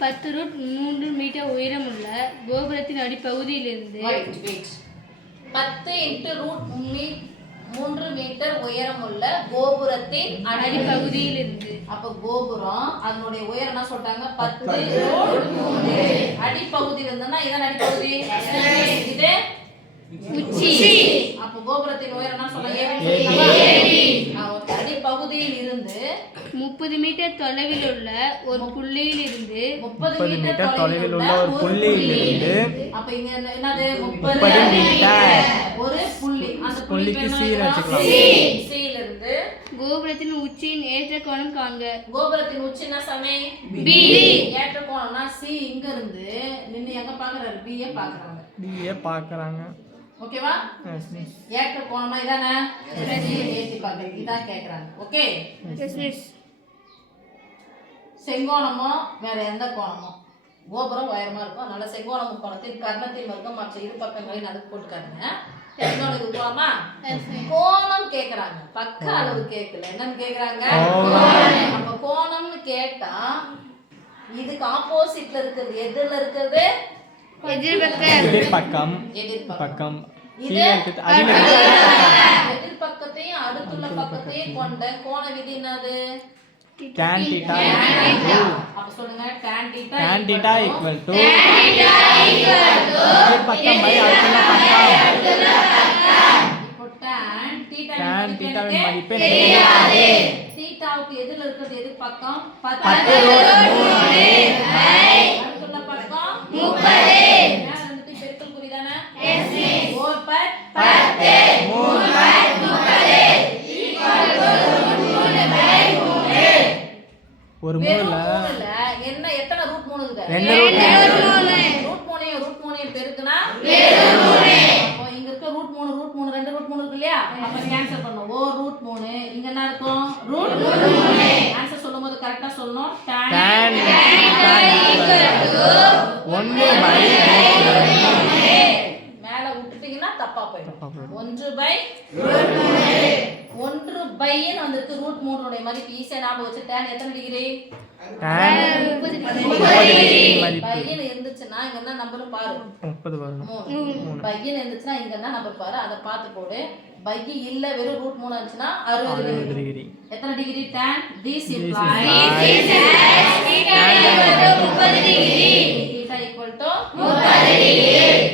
10√3 metre உயரமுள்ள கோபுரத்தின் அடிப்பகுதியிலிருந்து 10 × √3 metre உயரமுள்ள கோபுரத்தின் அடிப்பகுதியிலிருந்து. அப்ப கோபுரம் அதனுடைய உயரம் என்ன சொல்றாங்க? 10√3. அடிப்பகுதியில இருந்துன்னா இதான் அடிப்பகுதி, இது உச்சி. அப்ப கோபுரத்தின் உயரம் என்ன சொல்றாங்க? அடிப்பகுதியில் இருந்து 30 மீட்டர் தொலைவில் உள்ள ஒரு புள்ளியில் இருந்து 30 மீட்டர் தொலைவில் உள்ள ஒரு புள்ளியில் இருந்து. அப்ப இங்க என்னது? 30 மீட்டர் ஒரு புள்ளி. அந்த புள்ளிக்கு C வச்சுக்கலாம். C ல இருந்து கோபுரத்தின் உச்சியின் ஏற்ற கோணம் காண்க. கோபுரத்தின் உச்சி என்ன சாமி? B. ஏற்ற கோணம்னா C இங்க இருந்து நின்னு எங்க பாக்குறாரு? B ய பாக்குறாங்க. B ய பாக்குறாங்க. ஓகேவா? Yes miss. ஏற்ற கோணமா இதானே? ஏத்தி பாக்குறது இதான் கேக்குறாங்க. ஓகே? Yes miss. செங்கோணமோ வேற எந்த கோணமோ கோபுரம் உயரமா இருக்கும். அதனால செங்கோண முக்கோணத்தின் கர்ணத்தின் வர்க்கம் மற்ற இரு பக்கங்களையும் நடுக்கு போட்டுக்காருங்க. செங்கோணத்துக்கு போலாமா? கோணம் கேக்குறாங்க, பக்க அளவு கேட்கல. என்னன்னு கேக்குறாங்க? அப்ப கோணம்னு கேட்டா இதுக்கு ஆப்போசிட்ல இருக்கிறது எதுல இருக்கிறது? எதிர்பக்கம். எதிர்பக்கம். இது எதிர்பக்கத்தையும் அடுத்துள்ள பக்கத்தையும் கொண்ட கோண விதி என்னது? tan theta. அப்ப சொல்லுங்க tan theta equal to எதிர்பக்கம் பை அடுத்துள்ள பக்கம். இப்போ tan theta வின் மதிப்பு தெரியாது. தீட்டாவுக்கு எதில இருக்குது? எதிர்பக்கம் 10 அடுத்துள்ள பக்கம் 30. மேல வந்துட்டு பெருக்கல் குறி தானே? Yes miss. 4/10 ஒரு மூணுல என்ன எத்தனை √3 இருக்கு? 2 √3 பெருக்குனா 7. அப்போ இங்க இருக்க √3 2 √3 இருக்கு இல்லையா? அப்ப கேன்சல் பண்ணனும். ஓ √3 இங்க என்ன இருக்கும்? √3. ஆன்சர் சொல்லும்போது கரெக்ட்டா சொல்லணும். tan மேல விட்டுட்டீங்கன்னா தப்பா போயிடும். 1/√3 ன்னு வந்திருக்கு. √3 உடைய மதிப்பு ஈஸியா ஞாபகம் வச்சு tan எத்தனை டிகிரி? 30 பையன் இருந்துச்சுன்னா இங்க என்ன நம்பரும் பாரு? 30 வரணும். 3 பையன் இருந்துச்சுன்னா இங்க என்ன நம்பர் பாரு? அத பார்த்து போடு. பைய இல்ல வெறும் √3 இருந்துச்சுன்னா 60 டிகிரி. எத்தனை degree? tan this implies theta equal to 30 degree.